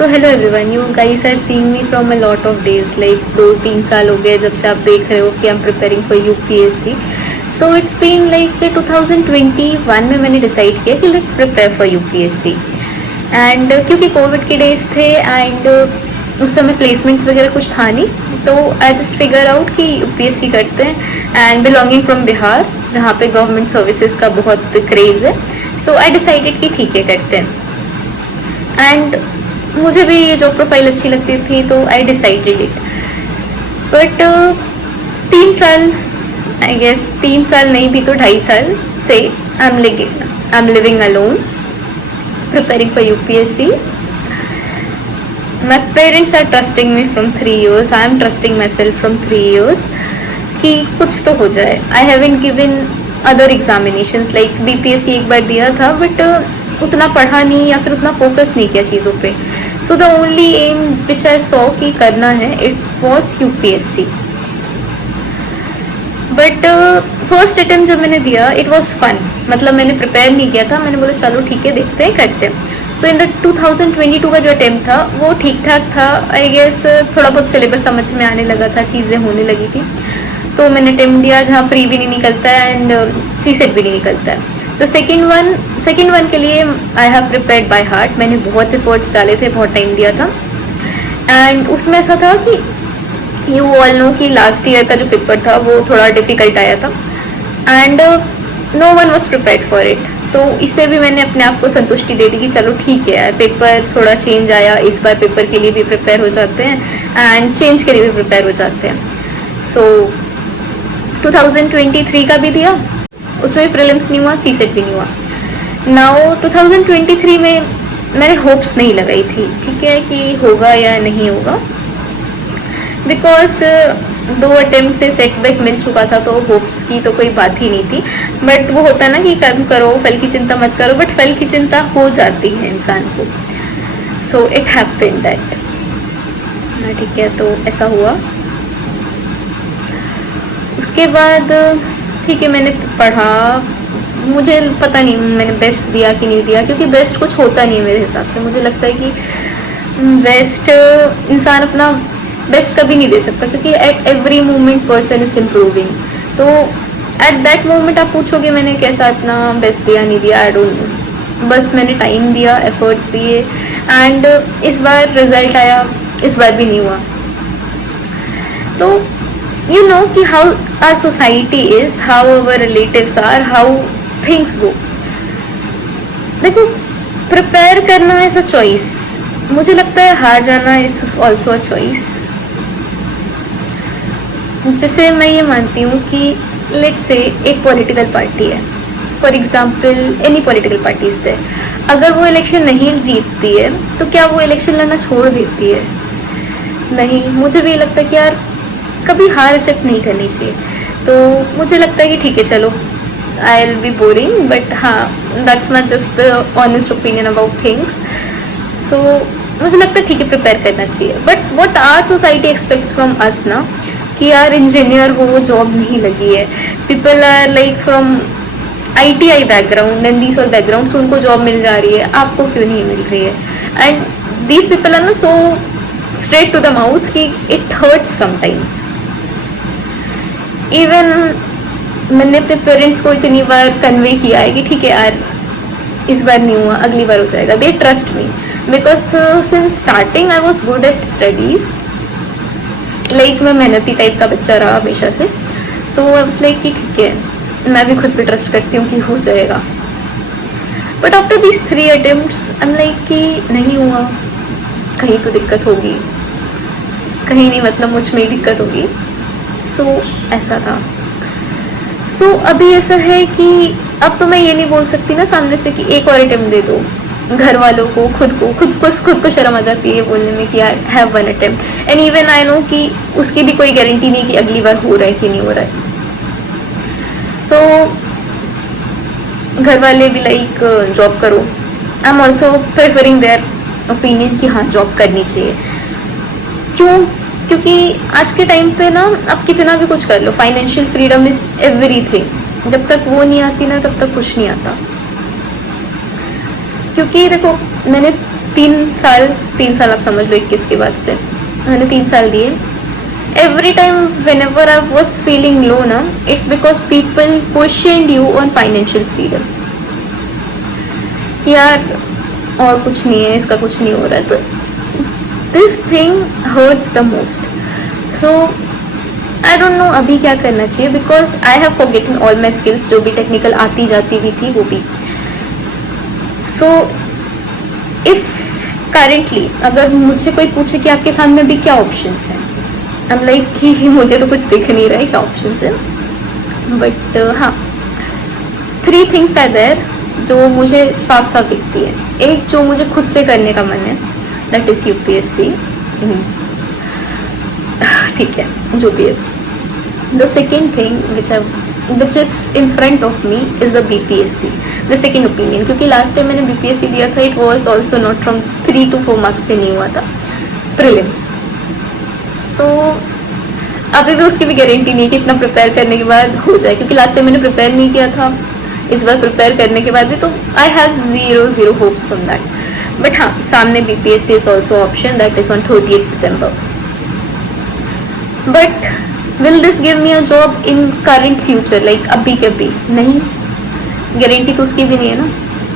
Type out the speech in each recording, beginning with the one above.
So hello everyone, you guys are seeing me from a lot of days, like 2-3 साल हो गए जब से आप देख रहे हो कि I am preparing for UPSC. So it's been like 2021 में मैंने डिसाइड किया कि let's prepare for UPSC. And क्योंकि कोविड के डेज थे एंड उस समय प्लेसमेंट्स वगैरह कुछ था नहीं, तो आई जस्ट फिगर आउट कि यूपीएससी करते हैं. एंड बिलोंगिंग फ्रॉम बिहार, जहाँ पे गवर्नमेंट सर्विसेज का बहुत क्रेज़ है, सो आई डिसाइडेड कि ठीक है करते हैं. एंड मुझे भी ये जॉब प्रोफाइल अच्छी लगती थी, तो आई डिसाइडेड इट. बट 3 साल, आई गेस 3 साल नहीं भी तो 2.5 साल से I am living alone, preparing for UPSC. My parents are trusting me from 3 years. I am trusting myself from 3 years कि कुछ तो हो जाए. I haven't given other examinations, like BPSC एक बार दिया था, बट उतना पढ़ा नहीं या फिर उतना फोकस नहीं किया चीज़ों पे. So the only aim which I saw कि करना है, it was UPSC. But first attempt जब मैंने दिया, इट वॉज फन. मतलब मैंने प्रिपेयर नहीं किया था, मैंने बोला चलो ठीक है, देखते हैं, करते हैं. सो इन द 2022 का जो अटेम्प्ट था वो ठीक ठाक था. आई गेस थोड़ा बहुत सिलेबस समझ में आने लगा था, चीज़ें होने लगी थी. तो मैंने अटेम्प्ट दिया जहाँ प्री भी नहीं निकलता है एंड सी सेट भी नहीं निकलता है. तो सेकेंड वन के लिए I have prepared by heart. मैंने बहुत एफर्ट्स डाले थे, बहुत टाइम दिया था. एंड उसमें ऐसा था कि यू ऑल नो कि लास्ट ईयर का जो पेपर था वो थोड़ा डिफ़िकल्ट आया था and no one was prepared for it. तो इससे भी मैंने अपने आप को संतुष्टि दे दी कि चलो ठीक है यार, पेपर थोड़ा चेंज आया, इस बार पेपर के लिए भी प्रिपेयर हो जाते हैं एंड चेंज के लिए भी प्रिपेयर हो जाते हैं. सो 2023 का भी दिया, उसमें भी प्रीलिम्स नहीं हुआ, सी सेट भी नहीं हुआ. नाउ 2023 में मैंने होप्स नहीं लगाई थी, ठीक है, कि होगा या नहीं होगा, बिकॉज 2 अटेम्प्ट से सेटबैक मिल चुका था, तो होप्स की तो कोई बात ही नहीं थी. बट वो होता है ना कि कर्म करो, फल की चिंता मत करो, बट फल की चिंता हो जाती है इंसान को. सो इट हैपेंड दैट, ठीक है, तो ऐसा हुआ. उसके बाद ठीक है, मैंने पढ़ा. मुझे पता नहीं मैंने बेस्ट दिया कि नहीं दिया, क्योंकि बेस्ट कुछ होता नहीं है मेरे हिसाब से. मुझे लगता है कि बेस्ट इंसान अपना बेस्ट कभी नहीं दे सकता, क्योंकि at every moment person is improving. तो एट दैट मोमेंट आप पूछोगे मैंने कैसा अपना बेस्ट दिया नहीं दिया, आई डोंट नो. बस मैंने टाइम दिया, एफर्ट्स दिए एंड इस बार रिजल्ट आया, इस बार भी नहीं हुआ. तो you know कि how our society is, how our relatives are, how things go. देखो, प्रिपेयर करना इज अ चॉइस. मुझे लगता है हार जाना इज ऑल्सो अ चॉइस. जैसे मैं ये मानती हूँ कि लेट्स से एक पॉलिटिकल पार्टी है, for example any political party is there. अगर वो इलेक्शन नहीं जीतती है तो क्या वो इलेक्शन लड़ना छोड़ देती है? नहीं. मुझे भी लगता है कि यार कभी हार एक्सेप्ट नहीं करनी चाहिए. तो मुझे लगता है कि ठीक है, चलो, I will be boring, but हाँ, that's not just honest opinion about things. So मुझे लगता है ठीक है, प्रिपेयर करना चाहिए. But what our society expects from us ना, कि यार इंजीनियर हो, जॉब नहीं लगी है, people are like from ITI background and these all backgrounds, उनको जॉब मिल जा रही है, आपको क्यों नहीं मिल रही है? एंड दीज पीपल आर ना सो straight to the mouth कि it hurts sometimes. इवन मैंने अपने पेरेंट्स को इतनी बार कन्वे किया है कि ठीक है यार, इस बार नहीं हुआ, अगली बार हो जाएगा. They trust me because since starting I was good at studies. Like मैं मेहनती टाइप का बच्चा रहा हमेशा से. सो आई वाज लाइक कि ठीक है, मैं भी खुद पे ट्रस्ट करती हूँ कि हो जाएगा. But after these 3 attempts I am like कि नहीं हुआ, कहीं तो दिक्कत होगी, कहीं नहीं, मतलब मुझ में ही दिक्कत होगी. सो ऐसा था. सो अभी ऐसा है कि अब तो मैं ये नहीं बोल सकती ना सामने से कि एक और अटेम्प्ट दे दो. घर वालों को, खुद को शर्म आ जाती है बोलने में कि यार have 1 attempt. And even I know कि उसकी भी कोई गारंटी नहीं कि अगली बार हो रहा है कि नहीं हो रहा है. तो घर वाले भी लाइक जॉब करो. I am also preferring their opinion कि हाँ, जॉब करनी चाहिए. क्यों? क्योंकि आज के टाइम पे ना आप कितना भी कुछ कर लो, फाइनेंशियल फ्रीडम इज एवरीथिंग. जब तक वो नहीं आती ना, तब तक कुछ नहीं आता. क्योंकि देखो, मैंने 3 साल आप समझ लो 21 के बाद से मैंने 3 साल दिए. Every time whenever I was feeling low na, it's because people questioned you on financial freedom कि यार और कुछ नहीं है, इसका कुछ नहीं हो रहा है. तो this thing hurts the most. So I don't know अभी क्या करना चाहिए, because I have forgotten all my skills जो भी टेक्निकल आती जाती भी थी वो भी. So if currently अगर मुझसे कोई पूछे कि आपके सामने अभी क्या ऑप्शंस हैं, I'm like कि मुझे तो कुछ दिख नहीं रहा है क्या ऑप्शंस है. बट हाँ, 3 things are there जो मुझे साफ साफ दिखती है. एक जो मुझे खुद से करने का मन है, दैट इज़ UPSC. ठीक है, जो भी है. The second thing which is in front of me is the BPSC, the second opinion. क्योंकि लास्ट टाइम मैंने BPSC दिया था, it was also not from 3 to 4 marks से नहीं हुआ था, प्रीलिम्स. सो अभी भी उसकी भी गारंटी नहीं है कि इतना प्रिपेयर करने के बाद हो जाए, क्योंकि लास्ट टाइम मैंने प्रिपेयर नहीं किया था. इस बार प्रिपेयर करने के बाद भी तो I have zero hopes from that. But हाँ, सामने BPSC is also option, that is on 30 September. But will this give me a job in current future, like अभी के अभी नहीं. गारंटी तो उसकी भी नहीं है ना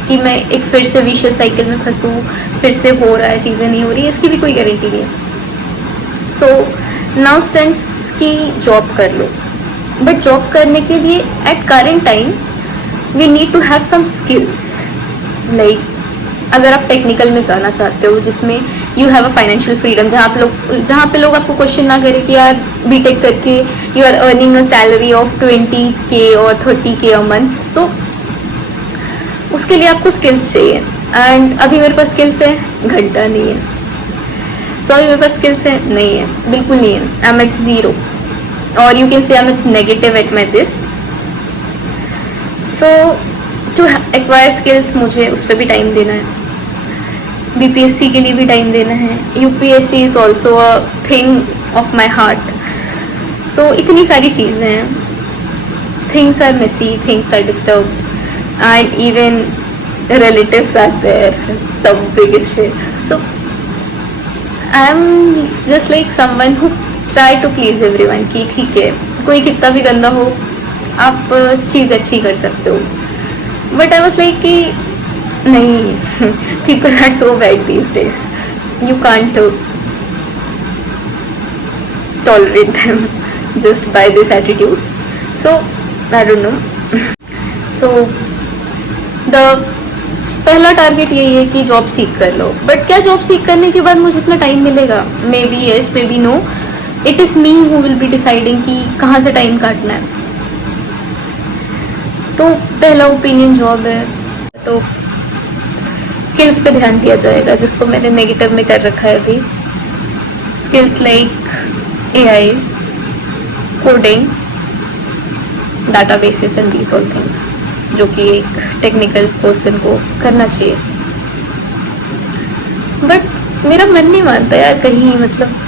कि मैं एक फिर से विशियस साइकिल में फंसूँ, फिर से हो रहा है चीज़ें नहीं हो रही है, इसकी भी कोई गारंटी नहीं है. सो नाउ स्टैंड्स की जॉब कर लो. बट जॉब करने के लिए at current time we need to have some skills. Like अगर आप टेक्निकल में जाना चाहते हो जिसमें you have a financial freedom, जहाँ पे लोग आपको क्वेश्चन ना करें कि यार बीटेक करके you are earning a salary of 20K और 30K अ मंथ. सो उसके लिए आपको स्किल्स चाहिए. एंड अभी मेरे पास स्किल्स है, घंटा नहीं है. सॉरी, मेरे पास स्किल्स है, नहीं है, बिल्कुल नहीं है. आई एम एट 0 और you can say I am at negative at my this. So to acquire skills मुझे उस पर भी टाइम देना है, BPSC के लिए भी टाइम देना है, UPSC is also a thing of my heart. So इतनी सारी चीज़ें हैं. Things are messy, things are disturb, and even relatives are there, the biggest fear. So I am just like someone who try to please everyone कि ठीक है, कोई कितना भी गंदा हो आप चीज़ अच्छी कर सकते हो. बट आई वॉज लाइक कि नहीं, people are so bad these days, you can't tolerate them just by this attitude. So I don't know. So the पहला टारगेट यही है कि जॉब सीख कर लो. बट क्या जॉब सीख करने के बाद मुझे इतना टाइम मिलेगा? Maybe yes, maybe no. It is me who will be deciding कि कहाँ से टाइम काटना है. तो पहला ओपिनियन जॉब है, तो स्किल्स पे ध्यान दिया जाएगा, जिसको मैंने नेगेटिव में कर रखा है अभी. Skills like AI, coding, databases and these all things, जो कि एक टेक्निकल पर्सन को करना चाहिए. बट मेरा मन नहीं मानता यार कहीं, मतलब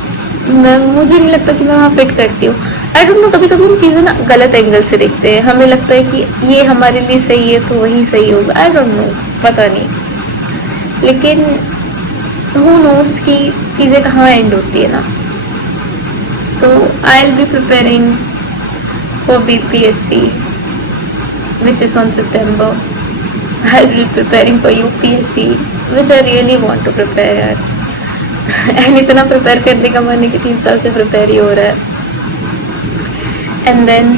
मुझे नहीं लगता कि मैं वहाँ फिट करती हूँ. आई डोंट नो, कभी कभी हम चीज़ें ना गलत एंगल से देखते हैं. हमें लगता है कि ये हमारे लिए सही है तो वही सही होगा. आई डोंट नो, पता नहीं. लेकिन हु नोस कि चीज़ें कहाँ एंड होती है ना. So I will be preparing for BPSC which is on September. I will be preparing for UPSC which I really want to prepare यार. एंड इतना प्रिपेयर करने का मन है कि 3 साल से प्रिपेयर ही हो रहा है. एंड देन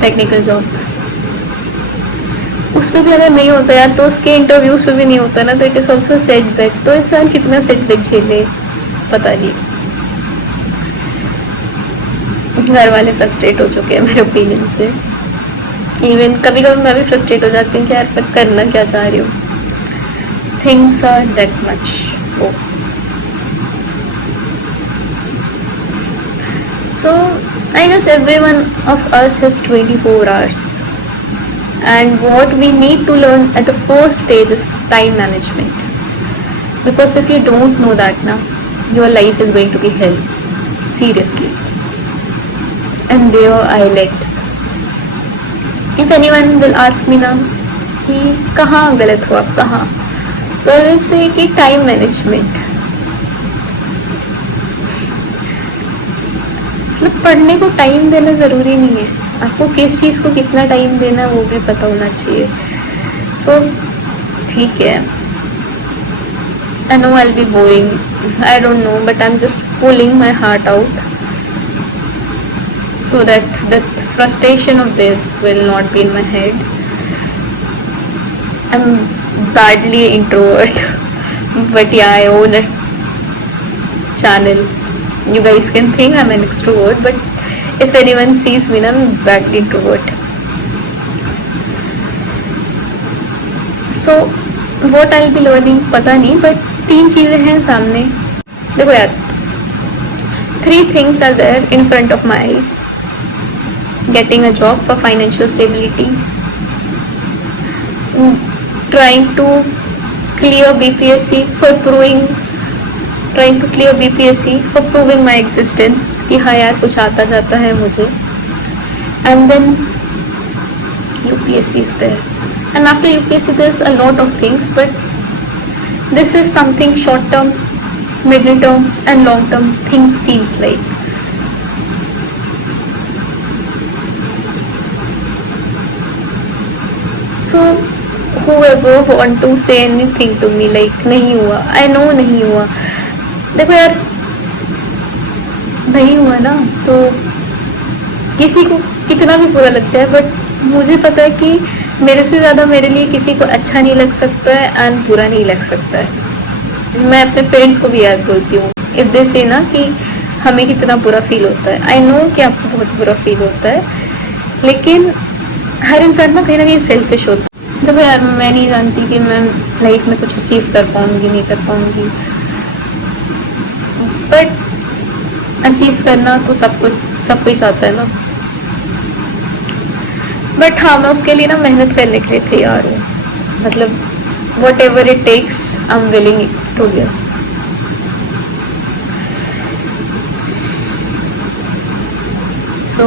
टेक्निकल जॉब, उस पर भी अगर नहीं होता यार तो उसके इंटरव्यूज पे भी नहीं होता ना, तो इट इज़ ऑल्सो सेटबैक. तो इंसान कितना सेटबैक झेले पता नहीं. घर वाले फ्रस्ट्रेट हो चुके हैं मेरे ओपिनियन से. इवन कभी कभी मैं भी फ्रस्ट्रेट हो जाती हूँ कि यार पर करना क्या चाह रही हूँ. Things are that much. So I guess everyone of us has 24 hours, and what we need to learn at the first stage is time management, because if you don't know that now, your life is going to be hell, seriously. And there I let, if anyone will ask me now कि कहाँ गलत हो आप, कहाँ, तो I will say कि time management. मतलब पढ़ने को टाइम देना ज़रूरी नहीं है, आपको किस चीज़ को कितना टाइम देना है वो भी पता होना चाहिए। सो ठीक है, I know I'll be boring, I don't know, but I'm just pulling my heart out so that the frustration of this will not be in my head. I'm badly introvert, but yeah, I own a channel. You guys can think I'm an extrovert, but if anyone sees me, I'm badly introvert. So what I'll be learning पता नहीं, but 3 चीज़ें हैं सामने। देखो यार, 3 things are there in front of my eyes: getting a job for financial stability, trying to clear BPSC for proving my existence कि हाँ यार कुछ आता जाता है मुझे, and then UPSC is there, and after UPSC there's a lot of things, but this is something short term, middle term and long term things seems like. So whoever want to say anything to me like नहीं हुआ, I know नहीं हुआ। देखो यार, नहीं हुआ ना तो किसी को कितना भी बुरा लग जाए, बट मुझे पता है कि मेरे से ज़्यादा मेरे लिए किसी को अच्छा नहीं लग सकता है एंड बुरा नहीं लग सकता है। मैं अपने पेरेंट्स को भी याद बोलती हूँ, इफ़ दे से ना कि हमें कितना बुरा फील होता है। आई नो कि आपको बहुत बुरा फील होता है, लेकिन हर इंसान ना कहीं सेल्फिश होता है। देखो यार, मैं नहीं जानती कि मैं लाइफ में कुछ अचीव कर पाऊँगी नहीं कर पाऊँगी, बट अचीव करना तो सब कोई चाहता है ना। बट हाँ, मैं उसके लिए ना मेहनत करने के लिए तैयार हूँ, मतलब whatever it takes I am willing to give. So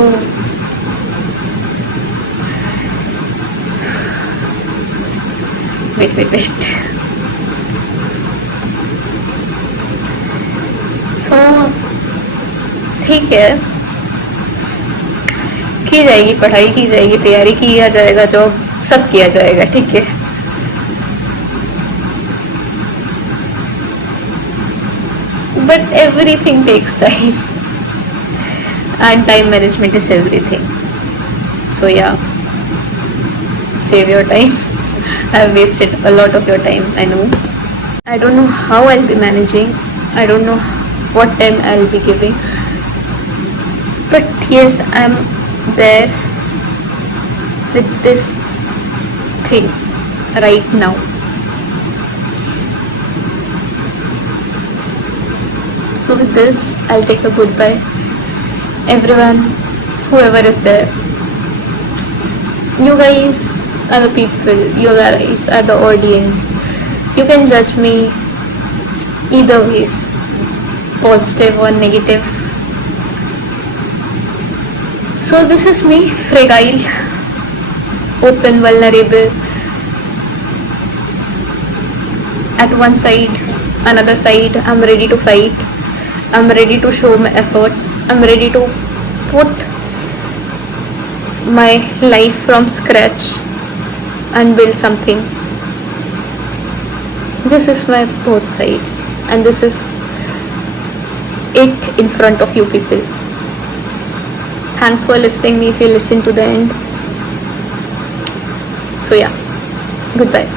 wait so ठीक है, की जाएगी पढ़ाई, की जाएगी तैयारी, किया जाएगा जॉब, सब किया जाएगा, ठीक है। But everything takes time and time management is everything. So yeah, save your time. I have wasted a lot of your time, I know. I don't know how I'll be managing, I don't know what time I'll be giving, but yes, I'm there with this thing right now. So with this, I'll take a goodbye. Everyone, whoever is there, you guys are the people, you guys are the audience. You can judge me either ways, positive or negative. So this is me, fragile, open, vulnerable. At one side, another side, I'm ready to fight, I'm ready to show my efforts, I'm ready to put my life from scratch and build something. This is my both sides, and this is it in front of you people. Thanks for listening me if you listen to the end. So yeah, goodbye.